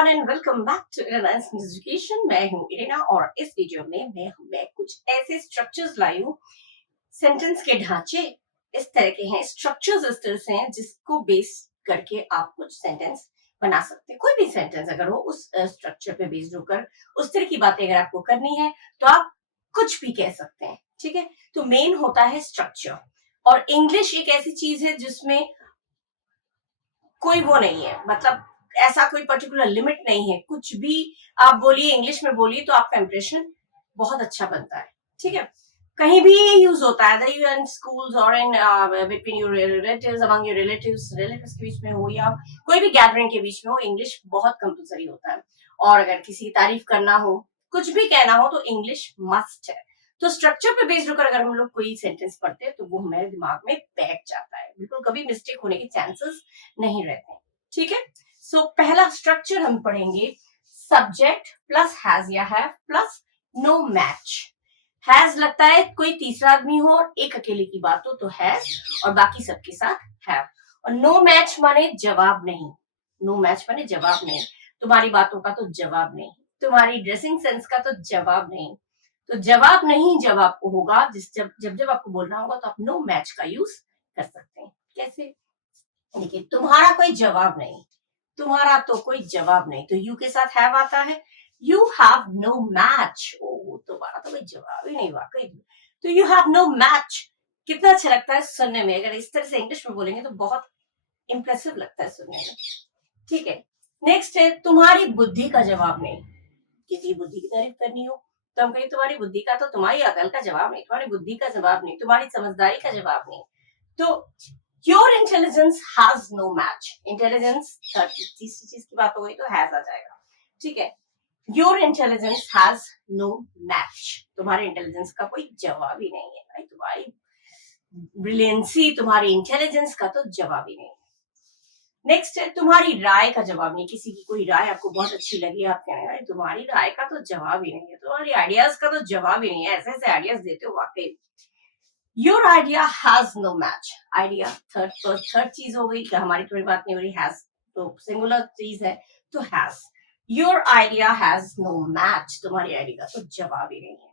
Everyone and welcome back to Irena education. मैं हूं Irena और इस वीडियो में मैं कुछ ऐसे स्ट्रक्चर्स लाई हूं। सेंटेंस के ढांचे इस तरह के हैं, स्ट्रक्चर्स इस तरह से हैं जिसको बेस करके आप कुछ सेंटेंस बना सकते हैं। कोई भी सेंटेंस अगर हो उस स्ट्रक्चर पे बेस्ड होकर उस तरह की बातें अगर आपको करनी है तो आप कुछ भी कह सकते हैं। ठीक है, तो मेन होता है स्ट्रक्चर। और इंग्लिश एक ऐसी चीज है जिसमें कोई वो नहीं है, मतलब ऐसा कोई पर्टिकुलर लिमिट नहीं है। कुछ भी आप बोलिए, इंग्लिश में बोलिए तो आपका इंप्रेशन बहुत अच्छा बनता है। ठीक है, कहीं भी यूज होता है, इन स्कूल्स और in between your relatives, among your relatives के बीच में हो या कोई भी गैदरिंग के बीच में हो, इंग्लिश बहुत कंपलसरी होता है। और अगर किसी की तारीफ करना हो, कुछ भी कहना हो तो इंग्लिश मस्ट है। तो स्ट्रक्चर पे बेस्ड होकर अगर हम लोग कोई सेंटेंस पढ़ते हैं तो वो हमारे दिमाग में बैठ जाता है, बिल्कुल कभी मिस्टेक होने के चांसेस नहीं रहते। ठीक है, सो पहला स्ट्रक्चर हम पढ़ेंगे सब्जेक्ट प्लस हैज या have plus no match. Has लगता है कोई तीसरा आदमी हो और एक अकेले की बात हो तो हैज, और बाकी सबके साथ हैव। और नो मैच माने जवाब नहीं। नो मैच माने जवाब नहीं, तुम्हारी बातों का तो जवाब नहीं, तुम्हारी ड्रेसिंग सेंस का तो जवाब नहीं। तो जवाब नहीं जब आपको होगा, जब आपको बोलना होगा तो आप नो मैच का यूज कर सकते हैं। कैसे? देखिए, तुम्हारा कोई जवाब नहीं, तुम्हारा तो कोई जवाब नहीं, तो यू के साथ हैव आता है। यू हैव नो मैच, ओ तुम्हारा तो कोई जवाब ही नहीं वाकई। तो यू हैव नो मैच कितना अच्छा लगता है सुनने में। अगर इस तरह से इंग्लिश में बोलेंगे तो बहुत इंप्रेसिव लगता है सुनने में। ठीक है, नेक्स्ट है तुम्हारी बुद्धि का जवाब नहीं। किसी बुद्धि की तारीफ करनी हो तो हम कहें तुम्हारी बुद्धि का, तो तुम्हारी अकल का जवाब नहीं, तुम्हारी बुद्धि का जवाब नहीं, तुम्हारी समझदारी का जवाब नहीं। तो your intelligence has no match. Intelligence तीसरी चीज की बात हो गई तो हैज आ जाएगा। ठीक है, your intelligence has no match. तुम्हारे इंटेलिजेंस का कोई जवाब ही नहीं है। तुम्हारी ब्रिलियंसी, तुम्हारी इंटेलिजेंस का तो जवाब ही नहीं। नेक्स्ट है तुम्हारी राय का जवाब नहीं। किसी की कोई राय आपको बहुत अच्छी लगी, आप कहेंगे तुम्हारी राय का तो जवाब ही नहीं है, तुम्हारी आइडियाज का तो जवाब ही नहीं है। ऐसे ऐसे आइडियाज देते हो वाकई। Your idea has no match. Idea third चीज हो गई, हमारी थोड़ी बात नहीं हो रही। हैज तो सिंगुलर चीज है तो has. Your idea has no match, तुम्हारी आइडिया का तो जवाब ही नहीं है।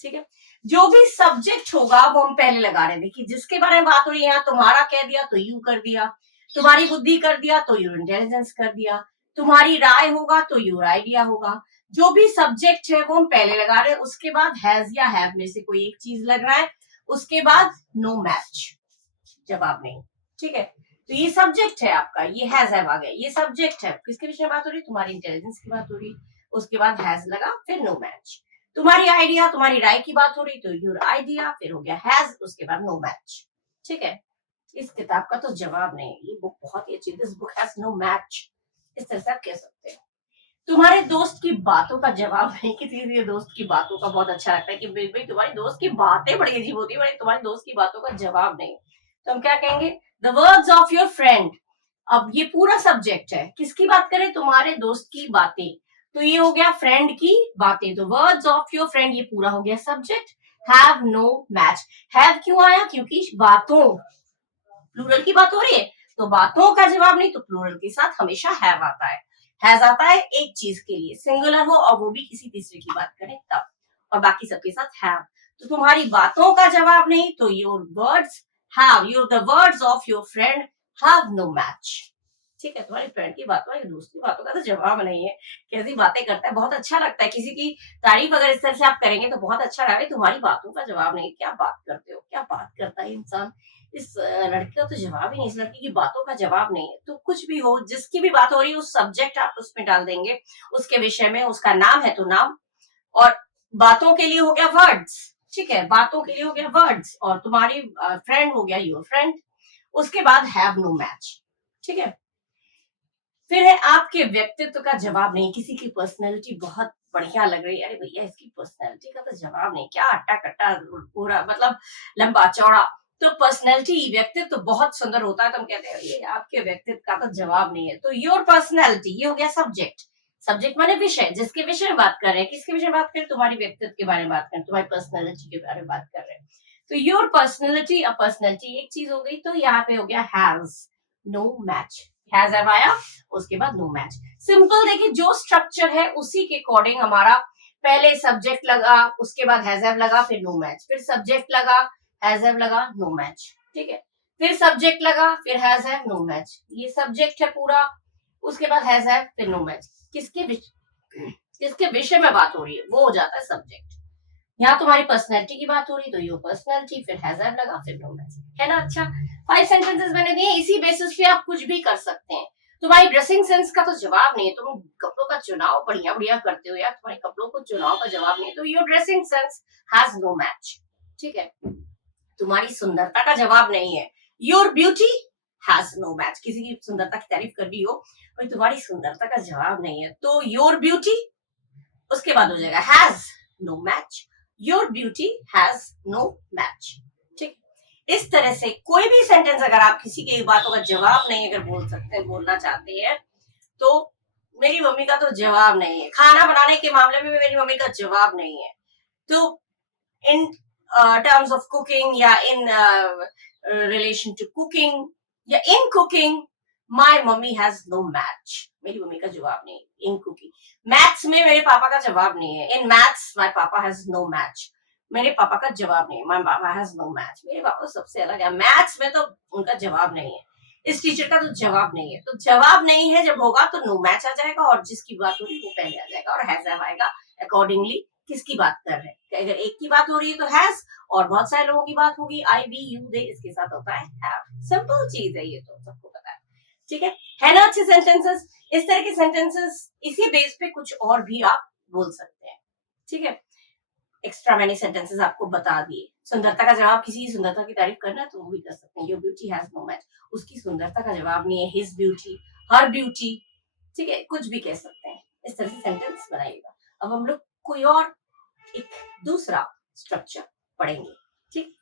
ठीक है, जो भी सब्जेक्ट होगा वो हम पहले लगा रहे थे कि जिसके बारे में बात हो रही है, यहाँ तुम्हारा कह दिया तो यू कर दिया, तुम्हारी बुद्धि कर दिया तो योर इंटेलिजेंस कर दिया, तुम्हारी राय होगा तो योर आइडिया होगा। जो भी सब्जेक्ट है वो हम पहले लगा रहे हैं, उसके बाद हैज या हैव में से कोई एक चीज लग रहा है, उसके बाद नो मैच, जवाब नहीं। ठीक है, तो ये सब्जेक्ट है आपका, ये हैज हैव आ गया, ये सब्जेक्ट है, किसके विषय में बात हो रही, तुम्हारी इंटेलिजेंस की बात हो रही, उसके बाद हैज लगा फिर नो मैच। तुम्हारी आइडिया, तुम्हारी राय की बात हो रही तो योर आइडिया, फिर हो गया हैज, उसके बाद नो मैच। ठीक है, इस किताब का तो जवाब नहीं। ये बुक बहुत ही अच्छी, this book has no match, इस तरह से आप कह सकते हैं। तुम्हारे दोस्त की बातों का जवाब नहीं। किसी के दोस्त की बातों का बहुत अच्छा लगता है कि भाई तुम्हारी दोस्त की बातें बड़ी अजीब होती है, तुम्हारी दोस्त की बातों का जवाब नहीं, तो हम क्या कहेंगे, the words of your friend. अब ये पूरा सब्जेक्ट है, किसकी बात करें, तुम्हारे दोस्त की बातें, तो ये हो गया फ्रेंड की बातें। तो वर्ड्स ऑफ योर फ्रेंड ये पूरा हो गया subject. Have no match, have क्यों आया, क्योंकि बातों, प्लूरल की बात हो रही है तो बातों का जवाब नहीं, तो प्लूरल के साथ हमेशा हैव आता है। हैज आता है एक चीज के लिए, सिंगुलर हो और वो भी किसी तीसरे की बात करें तब, और बाकी सबके साथ हैव। तो तुम्हारी बातों का जवाब नहीं, तो your words have, your the words of your friend have no match. ठीक है, तुम्हारी फ्रेंड की बातों या दोस्त की बातों का तो जवाब नहीं है। कैसी बातें करता है, बहुत अच्छा लगता है। किसी की तारीफ अगर इस तरह से आप करेंगे तो बहुत अच्छा लगा। तुम्हारी बातों का जवाब नहीं, क्या बात करते हो, क्या बात करता है इंसान, इस लड़की का तो जवाब ही नहीं, इस लड़की की बातों का जवाब नहीं है। तो कुछ भी हो, जिसकी भी बात हो रही है, उस सब्जेक्ट आप उसमें डाल देंगे, उसके विषय में, उसका नाम है तो नाम, और बातों के लिए हो गया वर्ड्स। ठीक है, बातों के लिए हो गया वर्ड्स, और तुम्हारी फ्रेंड हो गया योर फ्रेंड, उसके बाद हैव नो मैच। ठीक है, फिर है आपके व्यक्तित्व का जवाब नहीं। किसी की पर्सनैलिटी बहुत बढ़िया लग रही है, अरे भैया इसकी पर्सनैलिटी का तो जवाब नहीं, क्या अट्टा कट्टा पूरा, मतलब लंबा चौड़ा। तो पर्सनैलिटी, व्यक्तित्व तो बहुत सुंदर होता है, तो हम कहते हैं ये आपके व्यक्तित्व का तो जवाब नहीं है। तो योर पर्सनैलिटी ये हो गया सब्जेक्ट। सब्जेक्ट माने विषय, जिसके विषय में बात कर रहे हैं, किसके विषय में बात करें, तुम्हारी व्यक्तित्व के बारे में बात करें, तुम्हारी पर्सनैलिटी के बारे में बात कर रहे हैं। तो योर पर्सनैलिटी, अब पर्सनैलिटी एक चीज हो गई, तो यहाँ पे हो गया has no match. Has have आया, उसके बाद नो मैच। सिंपल देखिए, जो स्ट्रक्चर है उसी के अकॉर्डिंग हमारा पहले सब्जेक्ट लगा, उसके बाद हैज हैव लगा, फिर नो मैच, फिर सब्जेक्ट लगा, हैज हैव लगा, नो मैच, ठीक है, फिर सब्जेक्ट लगा, फिर हैज हैव, नो मैच। ये सब्जेक्ट है पूरा, उसके बाद हैज हैव, फिर नो मैच। किसके विषय में बात हो रही है वो हो जाता है सब्जेक्ट। यहाँ तुम्हारी पर्सनैलिटी की बात हो रही तो योर पर्सनैलिटी, फिर हैज हैव लगा, फिर नो मैच, है ना। अच्छा, 5 सेंटेंसेस मैंने दिए, इसी बेसिस पे आप कुछ भी कर सकते हैं। तुम्हारी ड्रेसिंग सेंस का तो जवाब नहीं है, तुम कपड़ों का चुनाव बढ़िया बढ़िया करते हो यार, तुम्हारे कपड़ों को चुनाव का जवाब नहीं है, तो your dressing sense has no match, ठीक है। तुम्हारी सुंदरता का जवाब नहीं है, your beauty has no match. किसी की सुंदरता की तारीफ कर रही हो और तुम्हारी सुंदरता का जवाब नहीं है, तो योर ब्यूटी, उसके बाद हो जाएगा has no match, your beauty has no match, ठीक। इस तरह से कोई भी सेंटेंस अगर आप किसी की बातों का जवाब नहीं अगर बोलना चाहते हैं, तो मेरी मम्मी का तो जवाब नहीं है, खाना बनाने के मामले में मेरी मम्मी का जवाब नहीं है, तो इन टर्म्स ऑफ कुकिंग या इन रिलेशन टू कुकिंग या in cooking, my mummy has no match, मेरी मम्मी का जवाब नहीं। इन कुकिंग, मैथ्स में मेरे पापा का जवाब नहीं है, इन मैथ्स माय पापा हैज नो मैच, मेरे पापा का जवाब नहीं, माय पापा हैज नो मैच। मेरे पापा सबसे अलग है, मैथ्स में तो उनका जवाब नहीं है, इस टीचर का तो जवाब नहीं है। तो जवाब नहीं है जब होगा तो नो मैच आ जाएगा, और जिसकी बात हो रही है वो पहले आ जाएगा, और हैज हैव आएगा अकॉर्डिंगली किसकी बात कर रहे हैं। अगर एक की बात हो रही है तो हैज, और बहुत सारे लोगों की बात होगी आई वी यू दे, इसके साथ होता है हैव। सिंपल चीज है, ये तो सबको पता है, ठीक है ना। अच्छे सेंटेंसेस, इस तरह के सेंटेंसेस इसी बेस पे कुछ और भी आप बोल सकते हैं, ठीक है। एक्स्ट्रा मैंने सेंटेंसेस आपको बता दिए। सुंदरता का जवाब, किसी की सुंदरता की तारीफ करना है तो वो भी कर सकते हैं, your beauty has no match, उसकी सुंदरता का जवाब नहीं है, हिज ब्यूटी, हर ब्यूटी, ठीक है, कुछ भी कह सकते हैं। इस तरह से सेंटेंस बनाइएगा। अब हम लोग कोई और एक दूसरा स्ट्रक्चर पढ़ेंगे, ठीक।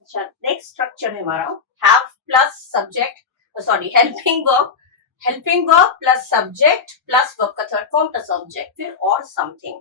अच्छा, नेक्स्ट स्ट्रक्चर है हमारा have plus subject, sorry helping verb plus subject plus verb का थर्ड फॉर्म प्लस ऑब्जेक्ट, फिर और समथिंग।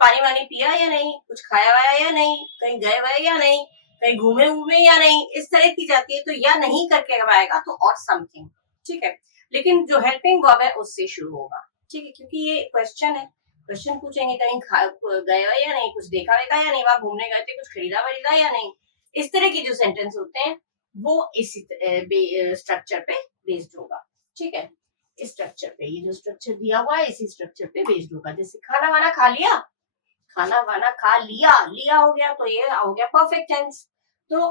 पानी वानी पिया या नहीं, कुछ खाया वाया या नहीं, कहीं गए हुए या नहीं, कहीं घूमे घूमे या नहीं, इस तरह की जाती है। तो या नहीं करके आएगा तो और समथिंग, ठीक है। लेकिन जो हेल्पिंग वर्ब है उससे शुरू होगा, ठीक है, क्योंकि ये क्वेश्चन है, क्वेश्चन पूछेंगे कहीं गए हुए या नहीं, कुछ देखा वेखा या नहीं, वहां घूमने गए थे, कुछ खरीदा वरीदा या नहीं। इस तरह के जो सेंटेंस होते हैं वो इसी स्ट्रक्चर पे बेस्ड होगा, ठीक है। इस स्ट्रक्चर पे, ये जो स्ट्रक्चर दिया हुआ है इसी स्ट्रक्चर पे बेस्ड होगा। जैसे खाना वाना खा लिया, खाना वाना खा लिया, लिया हो गया तो ये हो गया परफेक्ट टेंस, तो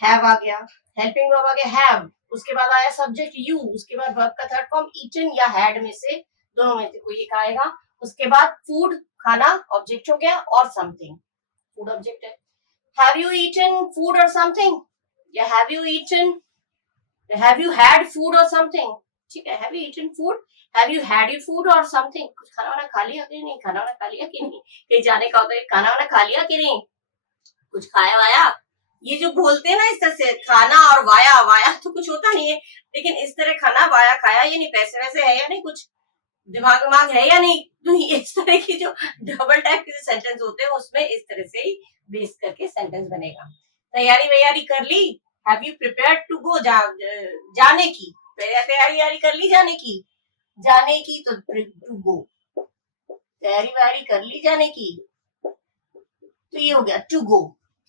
हैव आ गया, हेल्पिंग वर्ब आ गया हैव, उसके बाद आया सब्जेक्ट यू, उसके बाद वर्ब का थर्ड फॉर्म ईटन या हैड में से दोनों में से कोई एक आएगा। उसके बाद फूड, खाना ऑब्जेक्ट हो गया, और समथिंग फूड ऑब्जेक्ट है। हैव यू ईटन फूड और समथिंग, या have you eaten, have you had food और समथिंग, ठीक है। Have you eaten food, have you had you food और समथिंग, कुछ खाना वाना खा लिया कि नहीं, खाना वाना खा लिया कि नहीं, कहीं जाने का होता है खाना वाना खा लिया कि नहीं, कुछ खाया वाया। ये जो बोलते हैं ना इस तरह से खाना और वाया, वाया तो कुछ होता नहीं है, लेकिन इस तरह खाना वाया खाया या नहीं, पैसे वैसे है या नहीं, कुछ दिमाग दिमाग है या नहीं, तो इस तरह की जो डबल टाइप के सेंटेंस होते हैं उसमें इस तरह से ही बेस करके सेंटेंस बनेगा। तैयारी वैयारी कर ली, have you prepared to go, जाने की तैयारी कर ली, जाने की तो टू गो, तैयारी वैयारी कर ली जाने की, तो ये हो गया to go.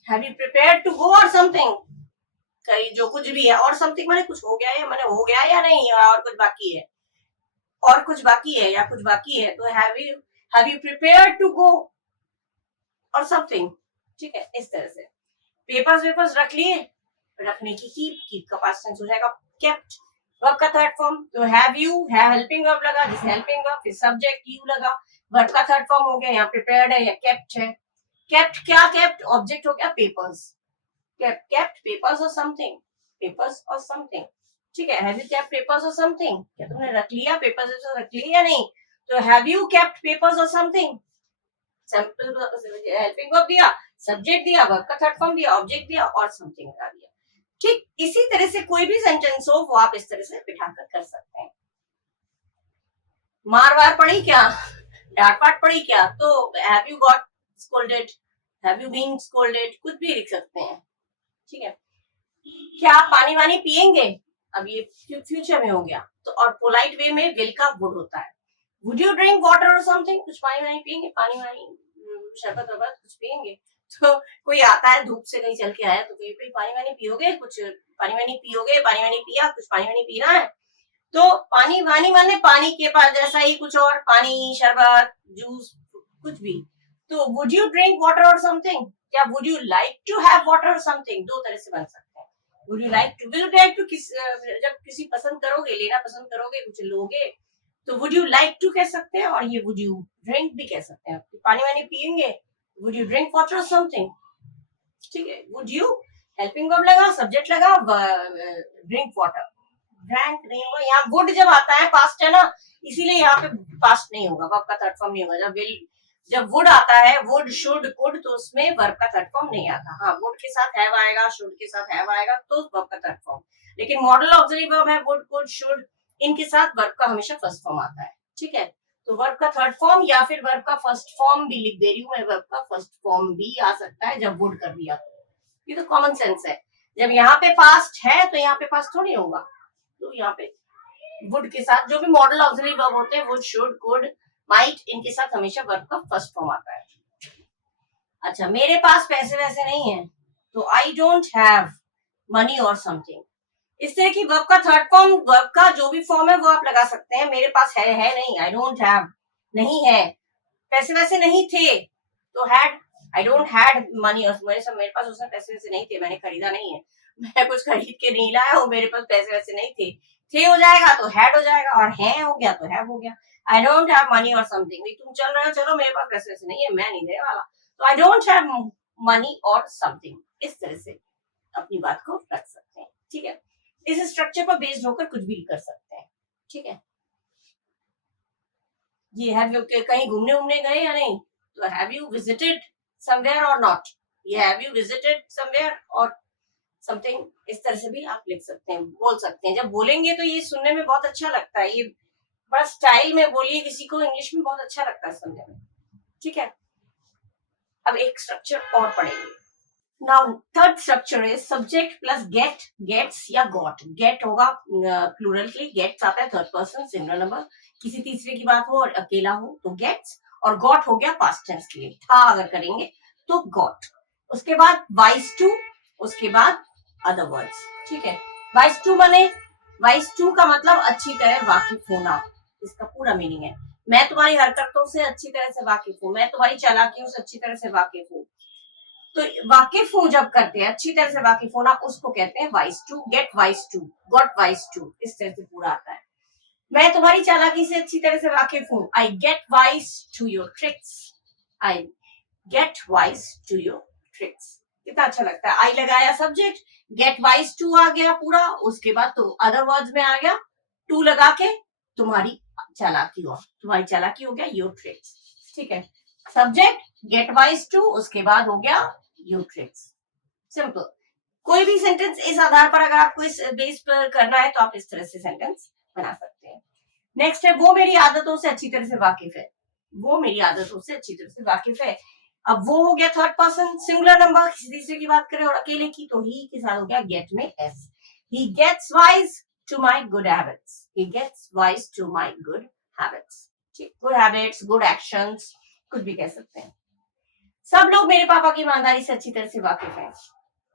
Have you prepared to go और समथिंग, कहीं जो कुछ भी है, और समथिंग माने कुछ हो गया है, माने हो गया या नहीं, और कुछ बाकी है, और कुछ बाकी है या कुछ बाकी है, तो have you prepared to go और समथिंग, ठीक है। इस तरह से पेपर्स रख लिए, रखने की कीप का पास्ट टेंस हो जाएगा केप्ट, वर्ब का थर्ड फॉर्म, तो हैव यू, है हेल्पिंग वर्ब लगा, जिस हेल्पिंग वर्ब फिर सब्जेक्ट यू लगा, वर्ब का थर्ड फॉर्म हो गया, यहाँ प्रिपेयर्ड है या केप्ट है। केप्ट क्या, केप्ट ऑब्जेक्ट हो गया पेपर्स, केप्ट पेपर्स और समथिंग, पेपर्स और समथिंग, ठीक है। हैव यू केप्ट पेपर्स और समथिंग, क्या तुमने रख लिया पेपर्स रख लिया या नहीं, तो हैव यू केप्ट पेपर्स और समथिंग, सिंपल हेल्पिंग वर्ब दिया, सब्जेक्ट दिया, वर्ब का थर्ड फॉर्म दिया, ऑब्जेक्ट दिया और समथिंग लगा दिया, ठीक। इसी तरह से कोई भी सेंटेंस हो वो आप इस तरह से बिठाकर कर सकते हैं। मार वार पड़ी क्या, डांट पाट पड़ी क्या, तो have you got scolded, have you been scolded, कुछ भी लिख सकते हैं, ठीक है। क्या आप पानी वानी पियेंगे, अब ये फ्यूचर में हो गया। तो और पोलाइट वे में विल का वुड होता है। वुड यू ड्रिंक वाटर और समथिंग, कुछ पानी वानी पियेंगे, पानी वानी शरबत वरबत कुछ पियेंगे। तो कोई आता है धूप से कहीं चल के आया तो कहीं पे पानी वानी पियोगे, कुछ पानी वानी पियोगे, पानी वानी पिया, कुछ पानी वानी पी रहा है। तो पानी वानी माने पानी के पास जैसा ही कुछ और, पानी शरबत जूस कुछ भी। तो वुड यू ड्रिंक वाटर और समथिंग, या would you like to have water और समथिंग, दो तरह से बन सकते हैं। Would you like to, will like to जब किसी पसंद करोगे, लेना पसंद करोगे, कुछ लोगे, तो वुड यू लाइक टू कह सकते हैं, और ये वुड यू ड्रिंक भी कह सकते हैं। पानी वानी पियेंगे, वुड यू ड्रिंक वाटर और समथिंग, ठीक है। वुड यू हेल्पिंग वर्ब लगा, सब्जेक्ट लगा, ड्रिंक वाटर, ड्रैंक नहीं होगा यहाँ। वुड जब आता है पास्ट है ना, इसीलिए यहाँ पे पास्ट नहीं होगा, वर्ब का थर्ड फॉर्म नहीं होगा। जब वुड आता है, वुड शुड कुड, तो उसमें वर्ब का थर्ड फॉर्म नहीं आता। हाँ, वुड के साथ हैव आएगा, शुड के साथ हैव आएगा, तो वर्ब का थर्ड फॉर्म। लेकिन मॉडल ऑक्सिलरी वर्ब है वुड, कुड, शुड, इनके साथ वर्ब का हमेशा फर्स्ट फॉर्म आता है, ठीक है। तो वर्ब का थर्ड फॉर्म या फिर वर्ब का फर्स्ट फॉर्म भी लिख दे रही हूँ मैं, वर्ब का फर्स्ट फॉर्म भी आ सकता है जब वुड कर दिया। ये तो कॉमन सेंस है। जब यहाँ पे पास्ट है तो यहाँ पे पास्ट थोड़ी होगा, तो यहाँ पे वुड के साथ जो भी मॉडल ऑक्सिलरी वर्ब होते हैं, वुड, शुड, कुड, माइट, इनके साथ हमेशा वर्ब का फर्स्ट फॉर्म आता है। अच्छा, मेरे पास पैसे वैसे नहीं है, तो आई डोंट हैव मनी और समथिंग। इस तरह की वर्ब का थर्ड फॉर्म, वर्ब का जो भी फॉर्म है वो आप लगा सकते हैं। मेरे पास है नहीं, आई डोंट हैव, नहीं है। पैसे वैसे नहीं थे, तो had, I don't had money और, मेरे पास उसमें पैसे वैसे नहीं थे, मैंने खरीदा नहीं है, मैं कुछ खरीद के नहीं लाया हूँ, मेरे पास पैसे वैसे नहीं थे हो जाएगा तो हैड हो जाएगा, और है हो गया तो हैव हो गया। आई डोंट हैव मनी और समथिंग, तुम चल रहे हो, चलो मेरे पास पैसे वैसे नहीं है, मैं नहीं देने वाला, तो आई डोंट हैव मनी और समथिंग। इस तरह से अपनी बात को रख सकते हैं, ठीक है। इस स्ट्रक्चर पर बेस्ड होकर कुछ भी कर सकते हैं, ठीक है। ये हैव यू कहीं घूमने उमने गए या नहीं, तो हैव यू विजिटेड समवेयर और नॉट, ये हैव यू विजिटेड समवेयर और समथिंग, इस तरह से भी आप लिख सकते हैं, बोल सकते हैं। जब बोलेंगे तो ये सुनने में बहुत अच्छा लगता है, ये बड़ा स्टाइल में बोलिए किसी को, इंग्लिश में बहुत अच्छा लगता है सुनने में, ठीक है। अब एक स्ट्रक्चर और पढ़ेंगे। नाउ थर्ड स्ट्रक्चर है सब्जेक्ट प्लस गेट, गेट्स या गॉट। गेट होगा प्लूरल के लिए, गेट्स आता है थर्ड पर्सन सिंगुलर नंबर, किसी तीसरे की बात हो और अकेला हो तो गेट्स, और गॉट हो गया पास्ट टेंस के लिए, था अगर करेंगे तो गॉट। उसके बाद वाइस टू, उसके बाद अदर वर्ड्स, ठीक है। वाइस टू माने, वाइस टू का मतलब अच्छी तरह वाकिफ होना, इसका पूरा मीनिंग है मैं तुम्हारी हरकतों से अच्छी तरह से वाकिफ हूँ, मैं तुम्हारी चालाकियों से अच्छी तरह से वाकिफ हूँ। तो वाकिफ हूँ जब करते हैं, अच्छी तरह से वाकिफ होना, उसको कहते हैं wise to, get wise to, got wise to, इस तरह से पूरा आता है। मैं तुम्हारी चालाकी से अच्छी तरह से वाकिफ हूँ, I get wise to your tricks, I get wise to your tricks. कितना अच्छा लगता है, आई लगाया सब्जेक्ट, गेट वाइस टू आ गया पूरा, उसके बाद तो अदर वर्ड्स में आ गया टू लगा के, तुम्हारी चालाकी हो, तुम्हारी चालाकी हो गया योर ट्रिक्स, ठीक है। सब्जेक्ट गेट वाइस टू, उसके बाद हो गया योर ट्रिक्स, सिंपल। कोई भी सेंटेंस इस आधार पर अगर आपको इस बेस पर करना है तो आप इस तरह से सेंटेंस बना सकते हैं। नेक्स्ट है वो मेरी आदतों से अच्छी तरह से वाकिफ है, वो मेरी आदतों से अच्छी तरह से वाकिफ है। अब वो हो गया थर्ड पर्सन सिंगुलर नंबर, किसी तीसरे की बात करें और अकेले की, तो ही के साथ हो गया गेट में s. He gets wise to my good habits, he gets wise to my good habits, good habits, good actions, कुछ भी कह सकते हैं। सब लोग मेरे पापा की ईमानदारी से अच्छी तरह से वाकिफ हैं।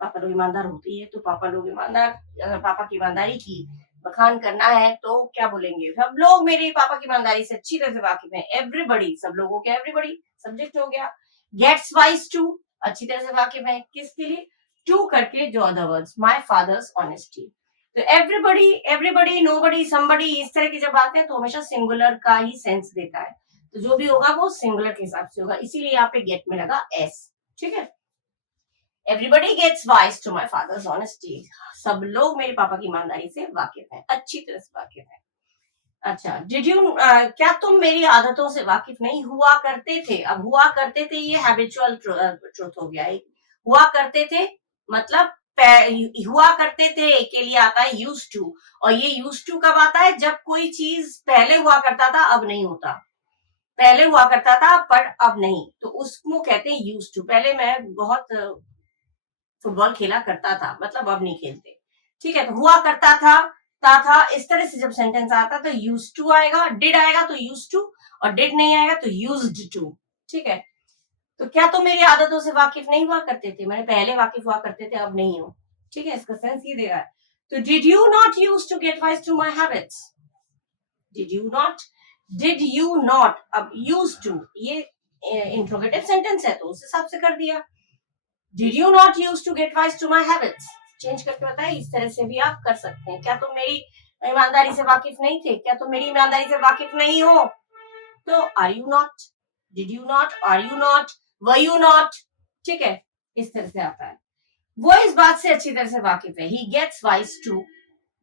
पापा लोग ईमानदार होते ही है, तो पापा लोग ईमानदार, अगर पापा की ईमानदारी की बखान करना है तो क्या बोलेंगे, सब लोग मेरे पापा की ईमानदारी से अच्छी तरह से वाकिफ हैं। एवरीबडी, सब लोगों के, एवरीबडी सब्जेक्ट हो गया। गेट्स वाइज टू, अच्छी तरह से वाकिफ है, किसके लिए, टू करके जो other words, my father's honesty. तो एवरीबडी, एवरीबडी, नोबडी, समबडी, इस तरह की जब आते हैं तो हमेशा सिंगुलर का ही सेंस देता है, तो जो भी होगा वो सिंगुलर के हिसाब से होगा, इसीलिए यहाँ पे गेट में लगा एस, ठीक है। Everybody gets wise to my father's honesty, सब लोग मेरे पापा की ईमानदारी से वाकिफ हैं, अच्छी तरह से वाकिफ हैं। अच्छा, डिड यू, क्या तुम मेरी आदतों से वाकिफ नहीं हुआ करते थे। अब हुआ करते थे ये हैबिचुअल ट्रुथ हो गया, हुआ करते थे मतलब हुआ करते थे के लिए आता है यूज टू, और ये यूज टू कब आता है, जब कोई चीज पहले हुआ करता था अब नहीं होता, पहले हुआ करता था पर अब नहीं, तो उसको कहते हैं यूज टू। पहले मैं बहुत फुटबॉल खेला करता था, मतलब अब नहीं खेलते, ठीक है। तो हुआ करता था था, इस तरह से जब सेंटेंस आता तो यूज्ड टू आएगा, डिड आएगा तो यूज्ड टू, और डिड नहीं आएगा तो यूज्ड टू। ठीक है, तो क्या तुम मेरी आदतों से वाकिफ नहीं हुआ करते थे? मैंने पहले वाकिफ हुआ करते थे, अब नहीं हो। ठीक है, इसका सेंस ये दे रहा है। तो did you not use to get wise to my habits? Did you not, अब यूज टू ये इंट्रोगेटिव सेंटेंस है तो उस हिसाब से कर दिया। Did you not use to get wise to my habits, change करके बताइए। इस तरह से भी आप कर सकते हैं। क्या तुम मेरी ईमानदारी से वाकिफ नहीं थे? क्या तुम मेरी ईमानदारी से वाकिफ नहीं हो? तो are you not, did you not, are you not, were you not. ठीक है, इस तरह से आता है। वो इस बात से अच्छी तरह से वाकिफ है। He gets wise to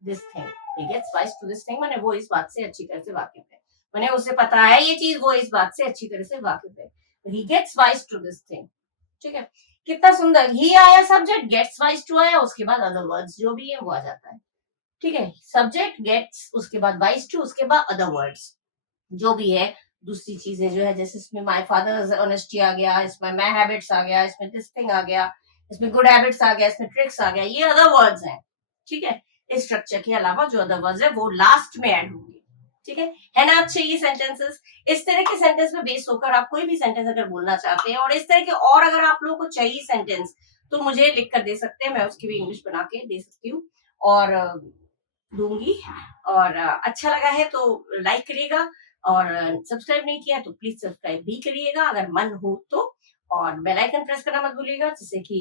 this thing, he gets wise to this thing माने वो इस बात से अच्छी तरह से वाकिफ है, माने उसे पता है ये चीज, वो इस बात से अच्छी तरह से वाकिफ है। He gets wise to this thing. ठीक है, कितना सुंदर। ही आया सब्जेक्ट, गेट्स वाइज टू आया, उसके बाद अदर वर्ड्स जो भी है वो आ जाता है। ठीक है, सब्जेक्ट गेट्स, उसके बाद वाइज टू, उसके बाद अदर वर्ड्स जो भी है, दूसरी चीजें जो है, जैसे इसमें माय फादर्स ऑनेस्टी आ गया, इसमें माय हैबिट्स आ गया, इसमें दिस थिंग आ गया, इसमें गुड हैबिट्स आ गया, इसमें ट्रिक्स आ गया, ये अदर वर्ड्स हैं। ठीक है, इस स्ट्रक्चर के अलावा जो अदर वर्ड्स है वो लास्ट में ऐड होंगे। ठीक है ना? अच्छे ये सेंटेंसेस, इस तरह के सेंटेंस में बेस होकर आप कोई भी सेंटेंस अगर बोलना चाहते हैं, और इस तरह के और अगर आप लोगों को चाहिए सेंटेंस, तो मुझे लिख कर दे सकते हैं, मैं उसकी भी इंग्लिश बना के दे सकती हूँ और दूंगी। और अच्छा लगा है तो लाइक करिएगा, और सब्सक्राइब नहीं किया तो प्लीज सब्सक्राइब भी करिएगा अगर मन हो तो, और बेल आइकन प्रेस करना मत भूलिएगा जिससे कि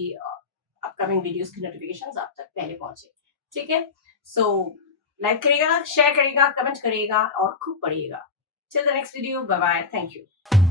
अपकमिंग वीडियोस की नोटिफिकेशंस आप तक पहले पहुंचे। ठीक है, सो लाइक करिएगा, शेयर करिएगा, कमेंट करिएगा और खूब पढ़िएगा। Till the next video, bye bye, thank you.